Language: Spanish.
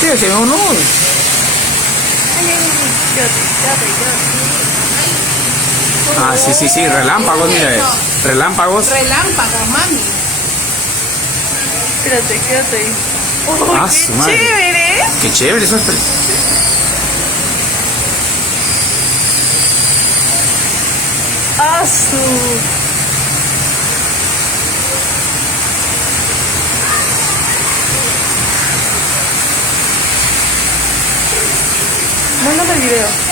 Sí, se ve uno. Ah, sí, sí, sí, relámpagos, mire. Relámpagos. Relámpagos, mami. Quédate ahí. Ah, ¡Qué su madre. chévere! Qué chévere eso. ¡Ah, su! Mándame el video.